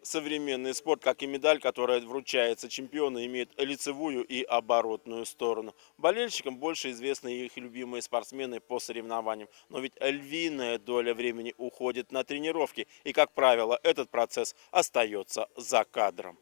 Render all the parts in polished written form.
Современный спорт, как и медаль, которая вручается чемпиону, имеет лицевую и оборотную сторону. Болельщикам больше известны их любимые спортсмены по соревнованиям. Но ведь львиная доля времени уходит на тренировки. И, как правило, этот процесс остается за кадром.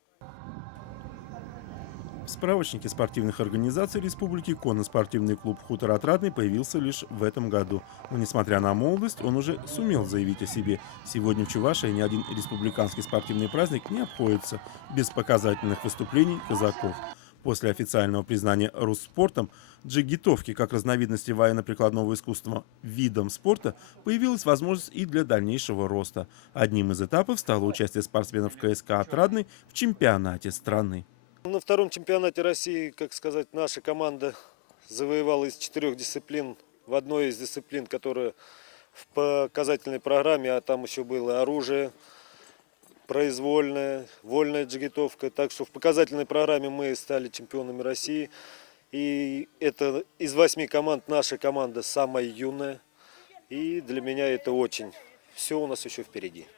В справочнике спортивных организаций республики конно-спортивный клуб «Хутор Отрадный» появился лишь в этом году. Но, несмотря на молодость, он уже сумел заявить о себе. Сегодня в Чувашии ни один республиканский спортивный праздник не обходится без показательных выступлений казаков. После официального признания Русспортом джигитовки как разновидности военно-прикладного искусства видом спорта появилась возможность и для дальнейшего роста. Одним из этапов стало участие спортсменов КСК «Отрадный» в чемпионате страны. На втором чемпионате России, как сказать, наша команда завоевала из 4 дисциплин в одной из дисциплин, которая в показательной программе, а там еще было оружие, произвольная, вольная джигитовка. Так что в показательной программе мы стали чемпионами России. И это из 8 команд наша команда самая юная. И для меня это очень. Все у нас еще впереди.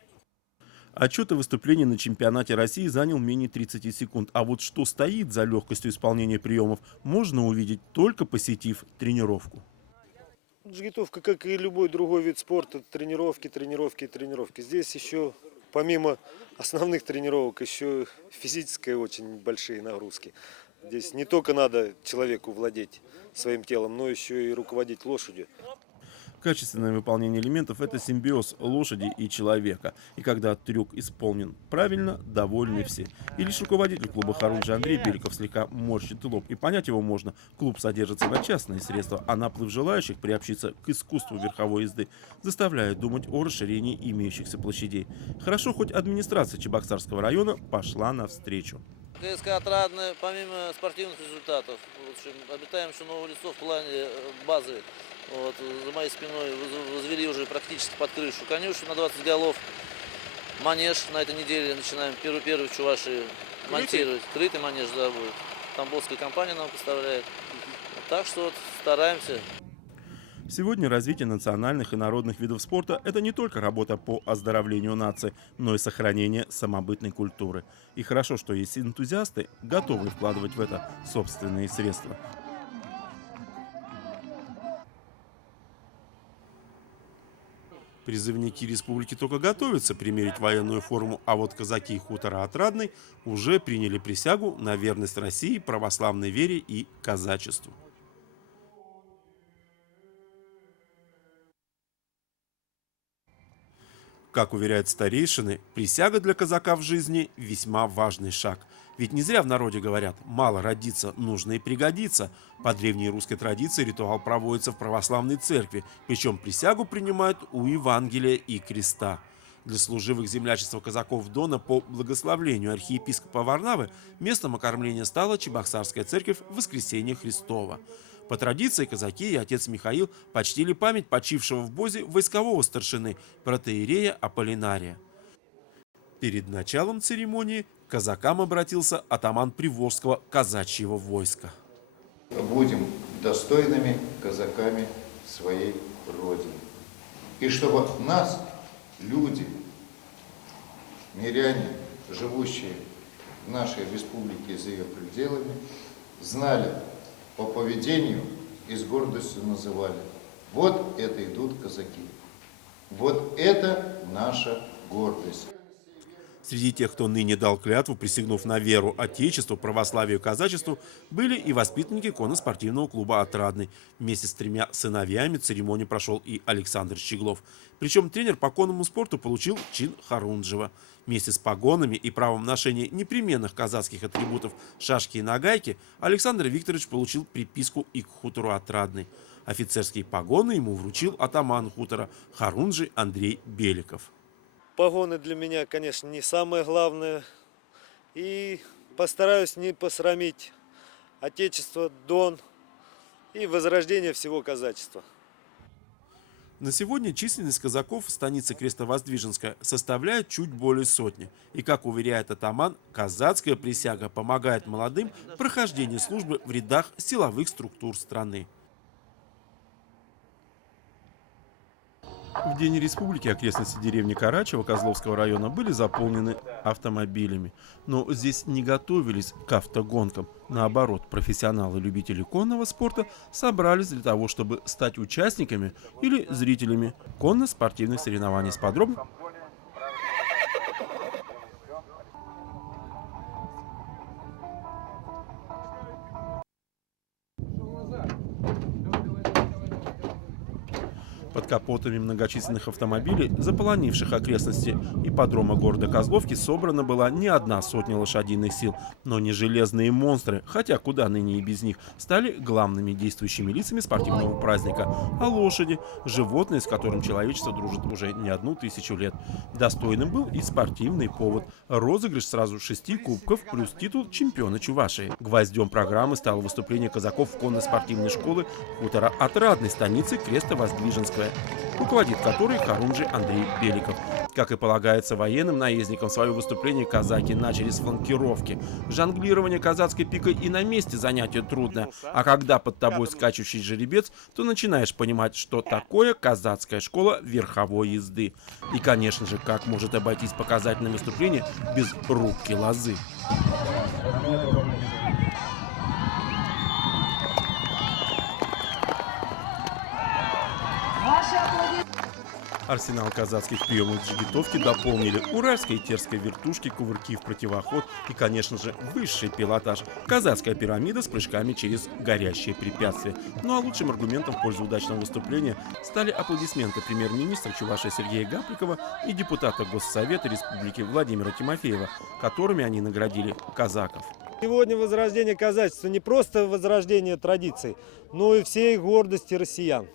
Отчет о выступлении на чемпионате России занял менее 30 секунд. А вот что стоит за легкостью исполнения приемов, можно увидеть, только посетив тренировку. Джигитовка, как и любой другой вид спорта, тренировки, тренировки и тренировки. Здесь еще, помимо основных тренировок, еще физические очень большие нагрузки. Здесь не только надо человеку владеть своим телом, но еще и руководить лошадью. Качественное выполнение элементов – это симбиоз лошади и человека. И когда трюк исполнен правильно, довольны все. И лишь руководитель клуба «Харунжи» Андрей Беликов слегка морщит лоб. И понять его можно. Клуб содержится на частные средства, а наплыв желающих приобщиться к искусству верховой езды заставляет думать о расширении имеющихся площадей. Хорошо, хоть администрация Чебоксарского района пошла навстречу. КСК «Отрадная», помимо спортивных результатов, в общем, обитаем еще нового лицо в плане базы. Вот, за моей спиной возвели уже практически под крышу конюшню на 20 голов. Манеж на этой неделе начинаем первый в Чувашии монтировать. Крытый манеж, да, будет. Тамбовская компания нам поставляет. Так что вот стараемся. Сегодня развитие национальных и народных видов спорта – это не только работа по оздоровлению нации, но и сохранение самобытной культуры. И хорошо, что есть энтузиасты, готовые вкладывать в это собственные средства. Призывники республики только готовятся примерить военную форму, а вот казаки хутора Отрадный уже приняли присягу на верность России, православной вере и казачеству. Как уверяют старейшины, присяга для казака в жизни – весьма важный шаг. Ведь не зря в народе говорят «мало родиться, нужно и пригодиться». По древней русской традиции ритуал проводится в православной церкви, причем присягу принимают у Евангелия и креста. Для служивых землячества казаков Дона по благословлению архиепископа Варнавы местом окормления стала Чебоксарская церковь Воскресения Христова. По традиции казаки и отец Михаил почтили память почившего в Бозе войскового старшины протоиерея Аполлинария. Перед началом церемонии к казакам обратился атаман Приволжского казачьего войска. Будем достойными казаками своей Родины. И чтобы нас, люди, миряне, живущие в нашей республике и за ее пределами, знали по поведению и с гордостью называли: вот это идут казаки, вот это наша гордость. Среди тех, кто ныне дал клятву, присягнув на веру Отечеству, православию и казачеству, были и воспитанники конно-спортивного клуба «Отрадный». Вместе с 3 сыновьями церемонию прошел и Александр Щеглов. Причем тренер по конному спорту получил чин Харунжева. Вместе с погонами и правом ношения непременных казацких атрибутов шашки и нагайки Александр Викторович получил приписку и к хутору «Отрадный». Офицерские погоны ему вручил атаман хутора Харунжи Андрей Беликов. Погоны для меня, конечно, не самое главное. И постараюсь не посрамить Отечество, Дон и возрождение всего казачества. На сегодня численность казаков в станице Крестовоздвиженска составляет чуть более 100. И, как уверяет атаман, казацкая присяга помогает молодым в прохождении службы в рядах силовых структур страны. В День республики окрестности деревни Карачево Козловского района были заполнены автомобилями. Но здесь не готовились к автогонкам. Наоборот, профессионалы-любители конного спорта собрались для того, чтобы стать участниками или зрителями конно-спортивных соревнований. С подробным под капотами многочисленных автомобилей, заполонивших окрестности ипподрома города Козловки, собрана была не одна сотня лошадиных сил, но не железные монстры, хотя куда ныне и без них, стали главными действующими лицами спортивного праздника, а лошади – животные, с которым человечество дружит уже не 1000 лет. Достойным был и спортивный повод – розыгрыш сразу 6 кубков плюс титул чемпиона Чувашии. Гвоздем программы стало выступление казаков конно-спортивной школы хутора Отрадной станицы Крестовоздвиженская, руководит которой Харунжий Андрей Беликов. Как и полагается военным наездникам, свое выступление казаки начали с фланкировки. Жонглирование казацкой пикой и на месте занятие трудное, а когда под тобой скачущий жеребец, то начинаешь понимать, что такое казацкая школа верховой езды. И, конечно же, как может обойтись показательное выступление без рубки лозы. Арсенал казацких приемов джигитовки дополнили уральской и терской вертушки, кувырки в противоход и, конечно же, высший пилотаж – казацкая пирамида с прыжками через горящие препятствия. Ну а лучшим аргументом в пользу удачного выступления стали аплодисменты премьер-министра Чувашии Сергея Гапликова и депутата Госсовета Республики Владимира Тимофеева, которыми они наградили казаков. Сегодня возрождение казачества не просто возрождение традиций, но и всей гордости россиян.